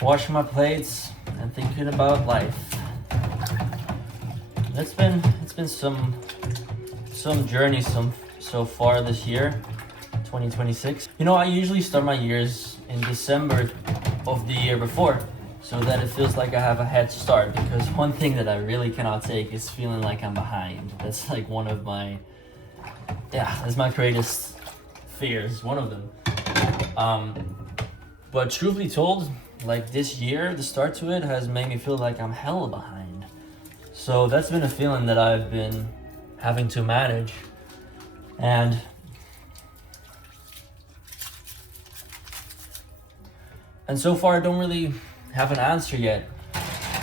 washing my plates and thinking about life. It's been some journey so far this year, 2026. You know, I usually start my years in December of the year before, so that it feels like I have a head start, because one thing that I really cannot take is feeling like I'm behind. That's like one of my, that's my greatest fears, one of them. But truthfully told, like this year, the start to it has made me feel like I'm hella behind. So that's been a feeling that I've been having to manage. And so far I don't really have an answer yet.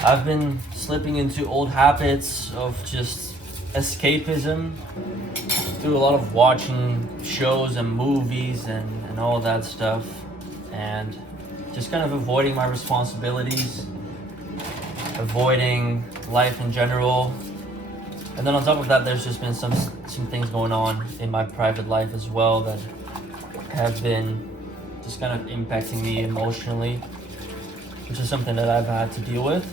I've been slipping into old habits of just escapism through a lot of watching shows and movies and all that stuff, and just kind of avoiding my responsibilities, avoiding life in general. And then on top of that, there's just been some things going on in my private life as well that have been just kind of impacting me emotionally, which is something that I've had to deal with.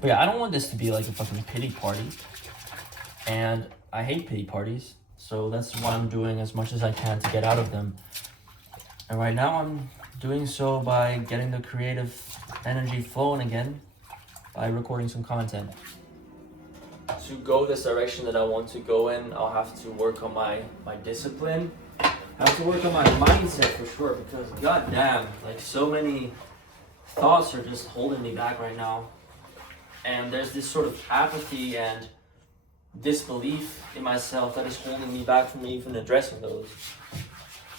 But yeah, I don't want this to be like a fucking pity party. And I hate pity parties, so that's what I'm doing as much as I can to get out of them. And right now I'm doing so by getting the creative energy flowing again, by recording some content. To go this direction that I want to go in, I'll have to work on my discipline. I have to work on my mindset for sure, because goddamn, like so many thoughts are just holding me back right now. And there's this sort of apathy and disbelief in myself that is holding me back from even addressing those.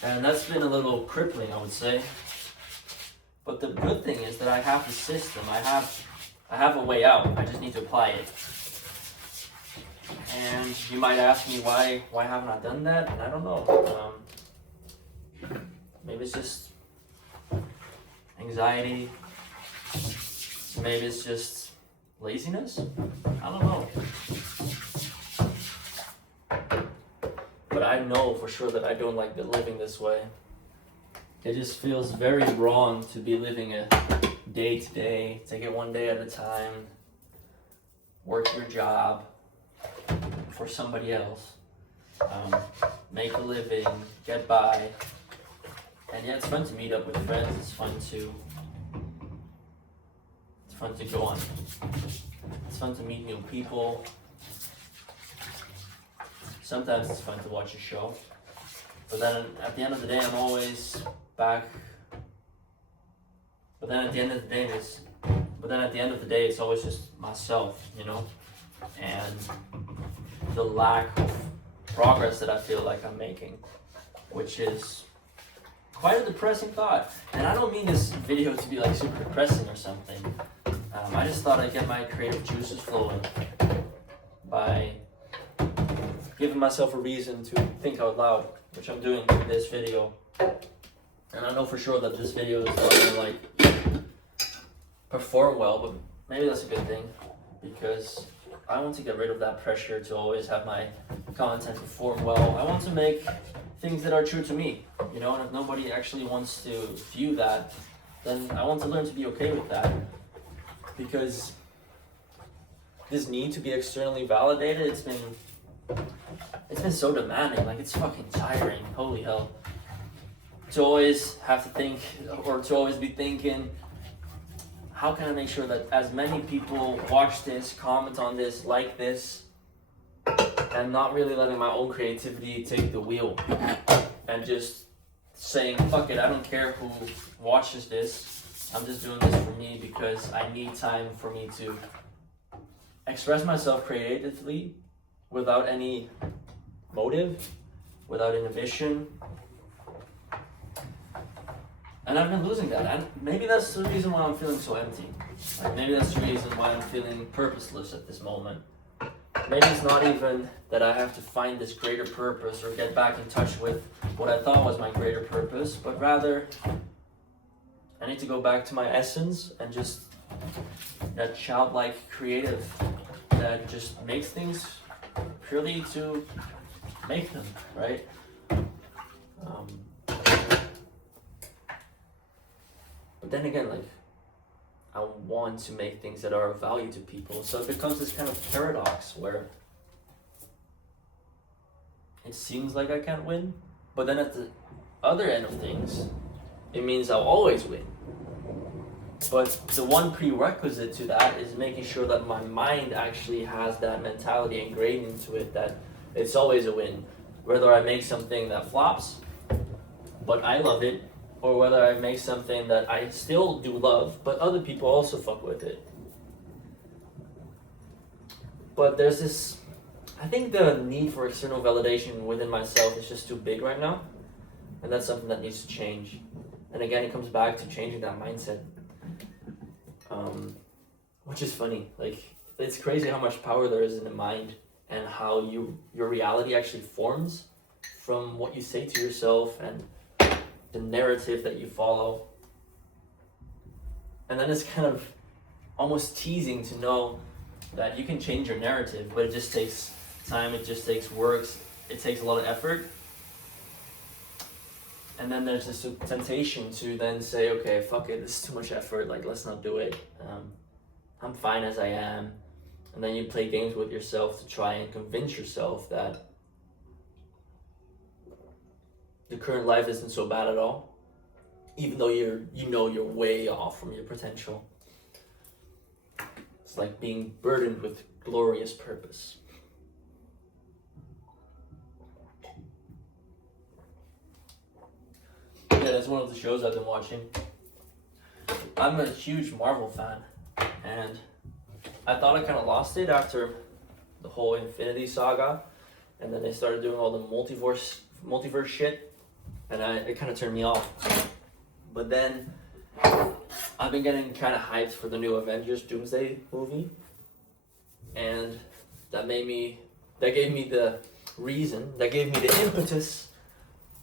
And that's been a little crippling, I would say. But the good thing is that I have the system. I have a way out. I just need to apply it. And you might ask me why haven't I done that? And I don't know. Maybe it's just anxiety. Maybe it's just laziness. I don't know. But I know for sure that I don't like living this way. It just feels very wrong to be living a day to day, take it one day at a time, work your job for somebody else, make a living, get by. And yeah, it's fun to meet up with friends. It's fun to go on. It's fun to meet new people. Sometimes it's fun to watch a show, but then at the end of the day, I'm always back. But then at the end of the day, it's always just myself, you know, and the lack of progress that I feel like I'm making, which is quite a depressing thought. And I don't mean this video to be like super depressing or something. I just thought I'd get my creative juices flowing by giving myself a reason to think out loud, which I'm doing with this video. And I know for sure that this video is not gonna like perform well, but maybe that's a good thing, because I want to get rid of that pressure to always have my content perform well. I want to make things that are true to me, you know, and if nobody actually wants to view that, then I want to learn to be okay with that. Because this need to be externally validated, it's been so demanding. Like, it's fucking tiring. Holy hell. To always have to think, or to always be thinking, how can I make sure that as many people watch this, comment on this, like this, and not really letting my own creativity take the wheel, and just saying, fuck it, I don't care who watches this. I'm just doing this for me because I need time for me to express myself creatively without any motive, without inhibition. And I've been losing that. And maybe that's the reason why I'm feeling so empty. Like, maybe that's the reason why I'm feeling purposeless at this moment. Maybe it's not even that I have to find this greater purpose or get back in touch with what I thought was my greater purpose, but rather I need to go back to my essence and just that childlike creative that just makes things purely to make them, right? But then again, like, I want to make things that are of value to people. So it becomes this kind of paradox where it seems like I can't win, but then at the other end of things, it means I'll always win. But the one prerequisite to that is making sure that my mind actually has that mentality ingrained into it, that it's always a win. Whether I make something that flops, but I love it, or whether I make something that I still do love, but other people also fuck with it. But there's this, I think the need for external validation within myself is just too big right now. And that's something that needs to change. And again, it comes back to changing that mindset. Which is funny. Like, it's crazy how much power there is in the mind and how your reality actually forms from what you say to yourself and the narrative that you follow. And then it's kind of almost teasing to know that you can change your narrative, but it just takes time, it just takes work, it takes a lot of effort. And then there's this temptation to then say, okay, fuck it, this is too much effort, like, let's not do it. I'm fine as I am. And then you play games with yourself to try and convince yourself that the current life isn't so bad at all, even though you're way off from your potential. It's like being burdened with glorious purpose. Yeah, that's one of the shows I've been watching. I'm a huge Marvel fan, and I thought I kind of lost it after the whole Infinity Saga, and then they started doing all the multiverse shit, and it kind of turned me off. But then I've been getting kind of hyped for the new Avengers Doomsday movie, and that gave me the impetus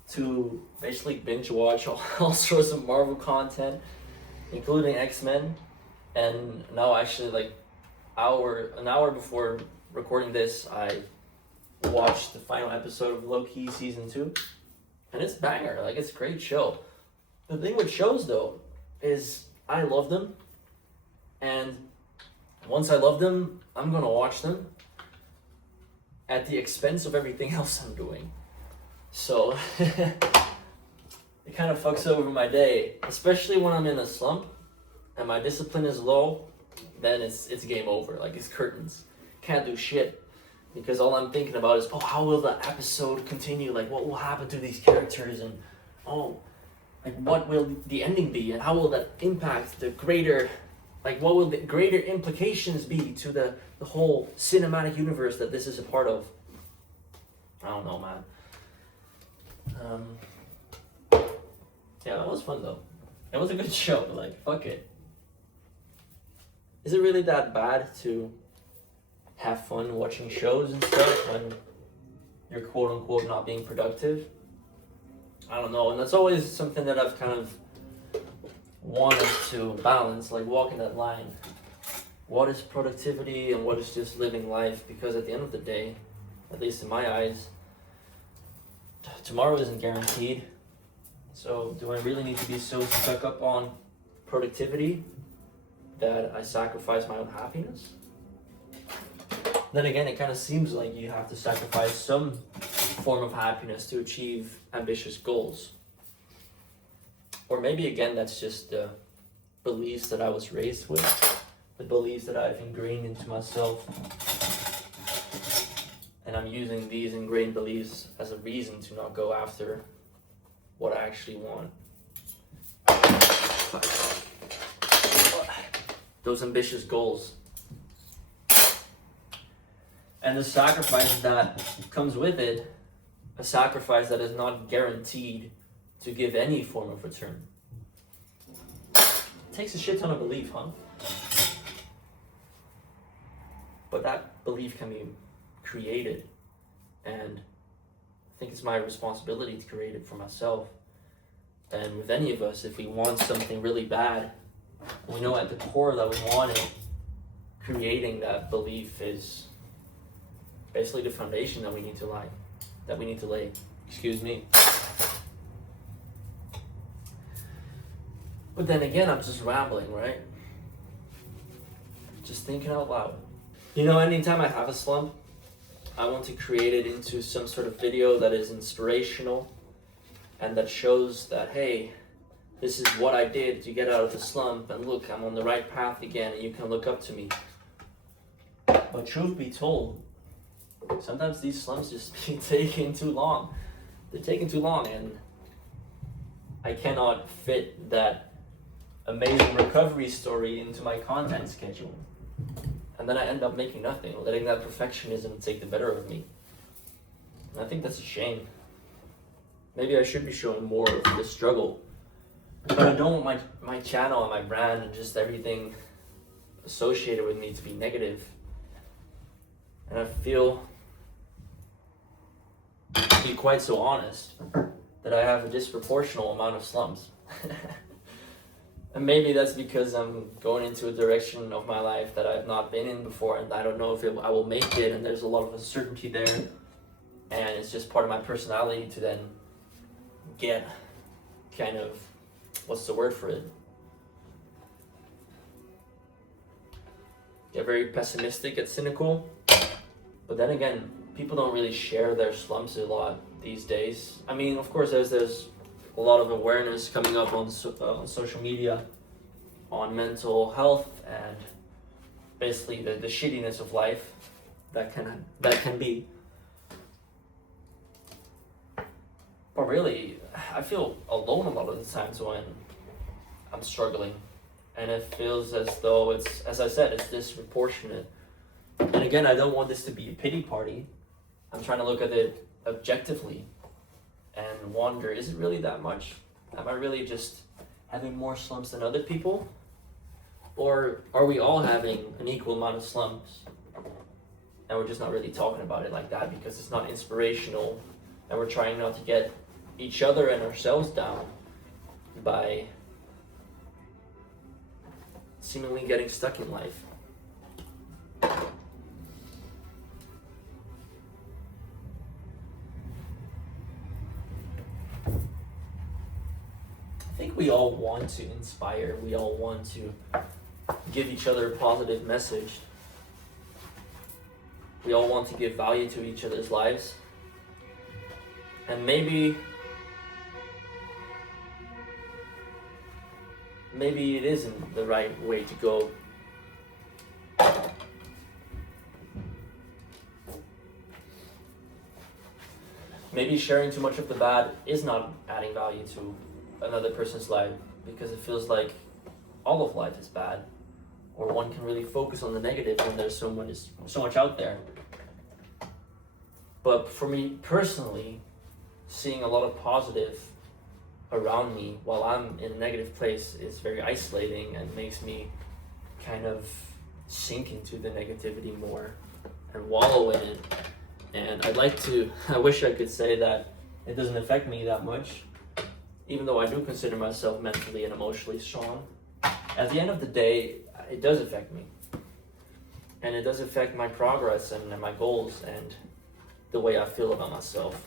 to basically binge watch all sorts of Marvel content, including X-Men. And now actually, like, an hour before recording this, I watched the final episode of Loki season 2, and it's banger. Like, it's a great show. The thing with shows though is I love them, and once I love them, I'm gonna watch them at the expense of everything else I'm doing. So it kind of fucks over my day, especially when I'm in a slump and my discipline is low. Then it's game over. Like, it's curtains. Can't do shit, because all I'm thinking about is, how will the episode continue? Like, what will happen to these characters? And like, what will the ending be? And how will that impact the greater, like, what will the greater implications be to the whole cinematic universe that this is a part of? I don't know, man. Yeah, that was fun though. It was a good show. Like, fuck it. Is it really that bad to have fun watching shows and stuff when you're quote unquote not being productive? I don't know, and that's always something that I've kind of wanted to balance, like walking that line. What is productivity and what is just living life? Because at the end of the day, at least in my eyes, tomorrow isn't guaranteed. So do I really need to be so stuck up on productivity that I sacrifice my own happiness? Then again, it kind of seems like you have to sacrifice some form of happiness to achieve ambitious goals. Or maybe again, that's just the beliefs that I was raised with, the beliefs that I've ingrained into myself. And I'm using these ingrained beliefs as a reason to not go after what I actually want. Those ambitious goals. And the sacrifice that comes with it, a sacrifice that is not guaranteed to give any form of return. It takes a shit ton of belief, huh? But that belief can be created, and I think it's my responsibility to create it for myself. And with any of us, if we want something really bad, we know at the core that we want it, creating that belief is basically the foundation that we need to lay. Excuse me. But then again, I'm just rambling, right? Just thinking out loud. Anytime I have a slump, I want to create it into some sort of video that is inspirational and that shows that, hey, this is what I did to get out of the slump, and look, I'm on the right path again, and you can look up to me. But truth be told, sometimes these slumps just be taking too long. They're taking too long, and I cannot fit that amazing recovery story into my content schedule. And then I end up making nothing, letting that perfectionism take the better of me. And I think that's a shame. Maybe I should be showing more of the struggle. But I don't want my channel and my brand and just everything associated with me to be negative. And I feel, to be quite so honest, that I have a disproportional amount of slumps. And maybe that's because I'm going into a direction of my life that I've not been in before, and I don't know if I will make it, and there's a lot of uncertainty there. And it's just part of my personality to then get kind of, what's the word for it? Get very pessimistic, get cynical. But then again, people don't really share their slumps a lot these days. I mean, of course, there's a lot of awareness coming up on social media on mental health and basically the shittiness of life that can be. But really, I feel alone a lot of the times when I'm struggling, and it feels as though it's, as I said, it's disproportionate. And again, I don't want this to be a pity party. I'm trying to look at it objectively and wonder, is it really that much? Am I really just having more slumps than other people? Or are we all having an equal amount of slumps? And we're just not really talking about it like that because it's not inspirational, and we're trying not to get each other and ourselves down by seemingly getting stuck in life. I think we all want to inspire, we all want to give each other a positive message. We all want to give value to each other's lives. And maybe it isn't the right way to go. Maybe sharing too much of the bad is not adding value to another person's life, because it feels like all of life is bad, or one can really focus on the negative when there's so much out there. But for me personally, seeing a lot of positive around me while I'm in a negative place is very isolating and makes me kind of sink into the negativity more and wallow in it. And I wish I could say that it doesn't affect me that much, even though I do consider myself mentally and emotionally strong. At the end of the day, it does affect me. And it does affect my progress and my goals and the way I feel about myself.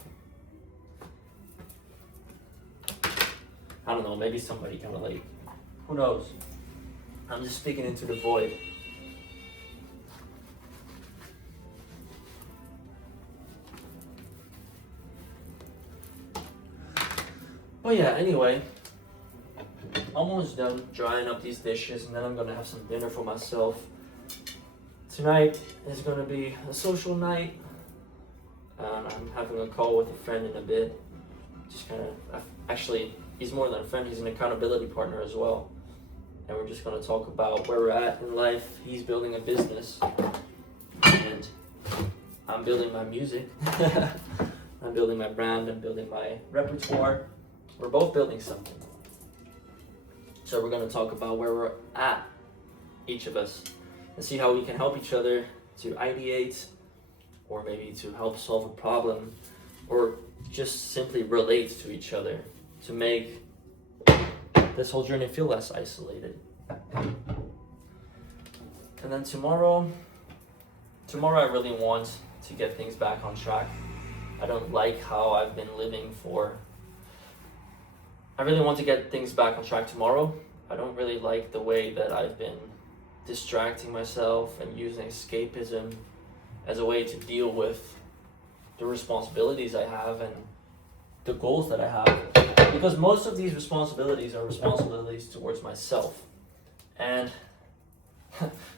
I don't know, maybe somebody can relate. Who knows? I'm just speaking into the void. But yeah, anyway, almost done drying up these dishes, and then I'm gonna have some dinner for myself. Tonight is gonna be a social night. I'm having a call with a friend in a bit. Just kind of, actually, he's more than a friend, he's an accountability partner as well. And we're just gonna talk about where we're at in life. He's building a business, and I'm building my music. I'm building my brand, I'm building my repertoire. We're both building something. So we're gonna talk about where we're at, each of us, and see how we can help each other to ideate, or maybe to help solve a problem, or just simply relate to each other to make this whole journey feel less isolated. And then tomorrow I really want to get things back on track. I don't like how I've been living I really want to get things back on track tomorrow, I don't really like the way that I've been distracting myself and using escapism as a way to deal with the responsibilities I have and the goals that I have. Because most of these responsibilities are responsibilities towards myself. And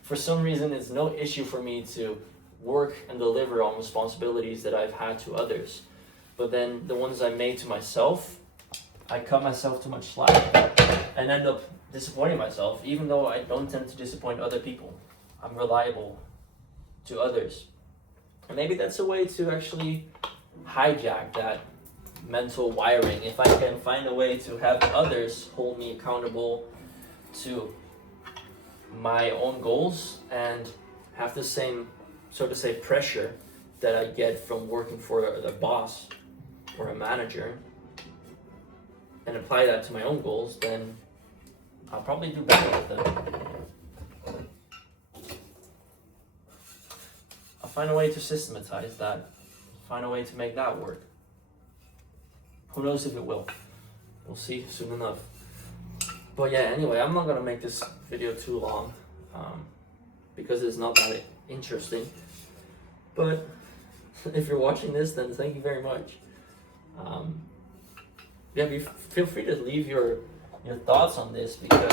for some reason, it's no issue for me to work and deliver on responsibilities that I've had to others. But then the ones I made to myself, I cut myself too much slack and end up disappointing myself, even though I don't tend to disappoint other people. I'm reliable to others. And maybe that's a way to actually hijack that mental wiring. If I can find a way to have others hold me accountable to my own goals and have the same, so to say, pressure that I get from working for a boss or a manager, and apply that to my own goals, then I'll probably do better with them. I'll find a way to systematize that, find a way to make that work. Who knows if it will? We'll see soon enough. But yeah, anyway, I'm not gonna make this video too long because it's not that interesting. But if you're watching this, then thank you very much. Yeah, feel free to leave your thoughts on this, because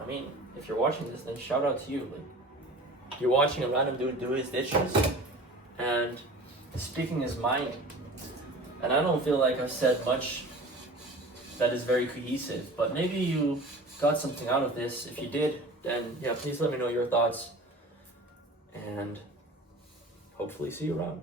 I mean, if you're watching this, then shout out to you. Like, you're watching a random dude do his dishes and speaking his mind, and I don't feel like I've said much that is very cohesive, but maybe you got something out of this. If you did, then yeah, please let me know your thoughts, and hopefully see you around.